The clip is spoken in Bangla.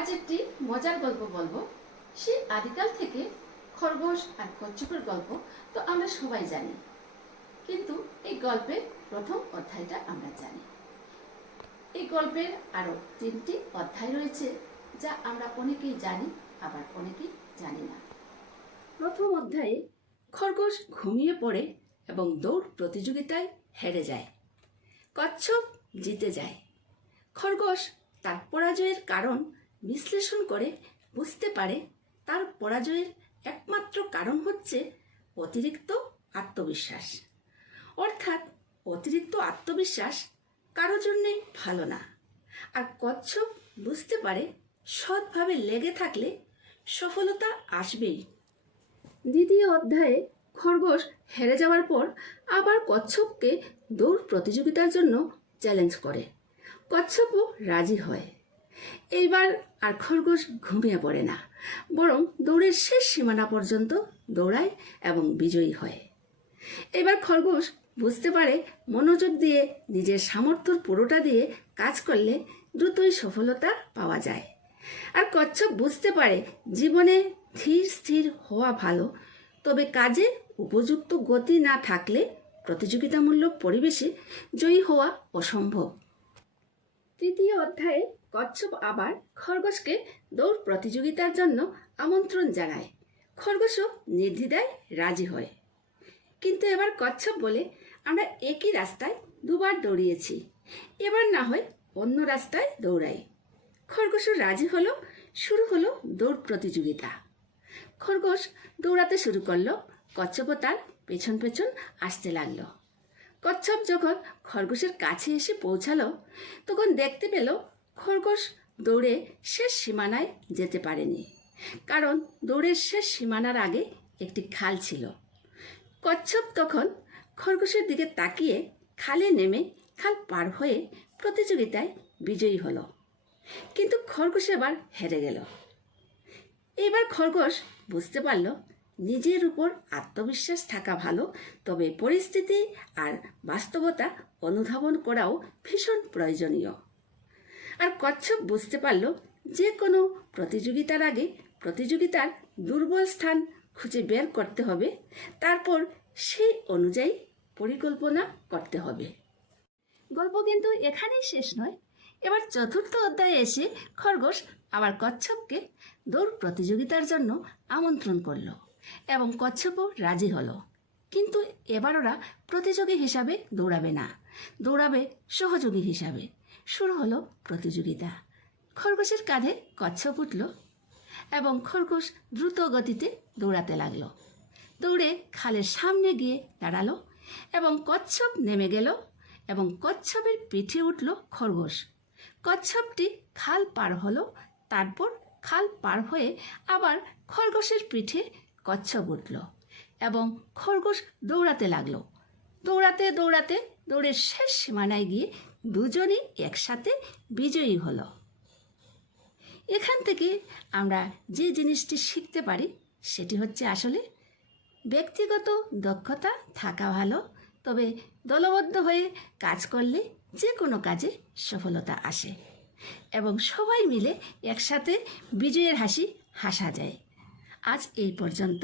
আজ একটি মজার গল্প বলবো। সেই আদিকাল থেকে খরগোশ আর কচ্ছপের গল্প তো আমরা সবাই জানি, কিন্তু এই গল্পের প্রথম অধ্যায়টা আমরা জানি। এই গল্পের আরো 3টি অধ্যায় রয়েছে, যা আমরা অনেকেই জানি, আবার অনেকেই জানি না। প্রথম অধ্যায়ে খরগোশ ঘুমিয়ে পড়ে এবং দৌড় প্রতিযোগিতায় হেরে যায়। কচ্ছপ জিতে যায়। খরগোশ তার পরাজয়ের কারণ বিশ্লেষণ করে বুঝতে পারে তার পরাজয়ের একমাত্র কারণ হচ্ছে অতিরিক্ত আত্মবিশ্বাস। অর্থাৎ অতিরিক্ত আত্মবিশ্বাস কারো জন্যই ভালো না। আর কচ্ছপ বুঝতে পারে সৎভাবে লেগে থাকলে সফলতা আসবেই। দ্বিতীয় অধ্যায়ে খরগোশ হেরে যাওয়ার পর আবার কচ্ছপকে দৌড় প্রতিযোগিতার জন্য চ্যালেঞ্জ করে। কচ্ছপও রাজি হয়। এইবার আর খরগোশ ঘুমিয়ে পড়ে না, বরং দৌড়ের শেষ সীমানা পর্যন্ত দৌড়ায় এবং বিজয়ী হয়। এবার খরগোশ বুঝতে পারে মনোযোগ দিয়ে নিজের সামর্থ্যর পুরোটা দিয়ে কাজ করলে দ্রুতই সফলতা পাওয়া যায়। আর কচ্ছপ বুঝতে পারে জীবনে ধীর স্থির হওয়া ভালো, তবে কাজে উপযুক্ত গতি না থাকলে প্রতিযোগিতামূলক পরিবেশে জয়ী হওয়া অসম্ভব। তৃতীয় অধ্যায়ে কচ্ছপ আবার খরগোশকে দৌড় প্রতিযোগিতার জন্য আমন্ত্রণ জানায়। খরগোশও নির্দ্বিধায় রাজি হয়। কিন্তু এবার কচ্ছপ বলে, আমরা একই রাস্তায় দুবার দৌড়িয়েছি, এবার না হয় অন্য রাস্তায় দৌড়াই। খরগোশও রাজি হলো। শুরু হলো দৌড় প্রতিযোগিতা। খরগোশ দৌড়াতে শুরু করলো, কচ্ছপও তার পেছন পেছন আসতে লাগলো। কচ্ছপ যখন খরগোশের কাছে এসে পৌঁছালো, তখন দেখতে পেল খরগোশ দৌড়ে শেষ সীমানায় যেতে পারেনি, কারণ দৌড়ের শেষ সীমানার আগে একটি খাল ছিল। কচ্ছপ তখন খরগোশের দিকে তাকিয়ে খালে নেমে খাল পার হয়ে প্রতিযোগিতায় বিজয়ী হলো। কিন্তু খরগোশ এবার হেরে গেল। এবার খরগোশ বুঝতে পারল নিজের উপর আত্মবিশ্বাস থাকা ভালো, তবে পরিস্থিতি আর বাস্তবতা অনুধাবন করাও ভীষণ প্রয়োজনীয়। আর কচ্ছপ বুঝতে পারল যে কোনো প্রতিযোগিতার আগে প্রতিযোগিতার দুর্বল স্থান খুঁজে বের করতে হবে, তারপর সেই অনুযায়ী পরিকল্পনা করতে হবে। গল্প কিন্তু এখানেই শেষ নয়। এবার চতুর্থ অধ্যায়ে এসে খরগোশ আবার কচ্ছপকে দৌড় প্রতিযোগিতার জন্য আমন্ত্রণ করল এবং কচ্ছপও রাজি হলো। কিন্তু এবার ওরা প্রতিযোগী হিসাবে দৌড়াবে না, দৌড়াবে সহযোগী হিসাবে। শুরু হলো প্রতিযোগিতা। খরগোশের কাঁধে কচ্ছপ উঠল এবং খরগোশ দ্রুত গতিতে দৌড়াতে লাগলো। দৌড়ে খালের সামনে গিয়ে দাঁড়ালো এবং কচ্ছপ নেমে গেল এবং কচ্ছপের পিঠে উঠল খরগোশ। কচ্ছপটি খাল পার হলো, তারপর খাল পার হয়ে আবার খরগোশের পিঠে কচ্ছপ উঠল এবং খরগোশ দৌড়াতে লাগলো। দৌড়াতে দৌড়াতে দৌড়ের শেষ সীমানায় গিয়ে দুজনই একসাথে বিজয়ী হলো। এখান থেকে আমরা যে জিনিসটি শিখতে পারি সেটি হচ্ছে আসলে ব্যক্তিগত দক্ষতা থাকা ভালো, তবে দলবদ্ধ হয়ে কাজ করলে যে কোনো কাজে সফলতা আসে এবং সবাই মিলে একসাথে বিজয়ের হাসি হাসা যায়। আজ এই পর্যন্ত।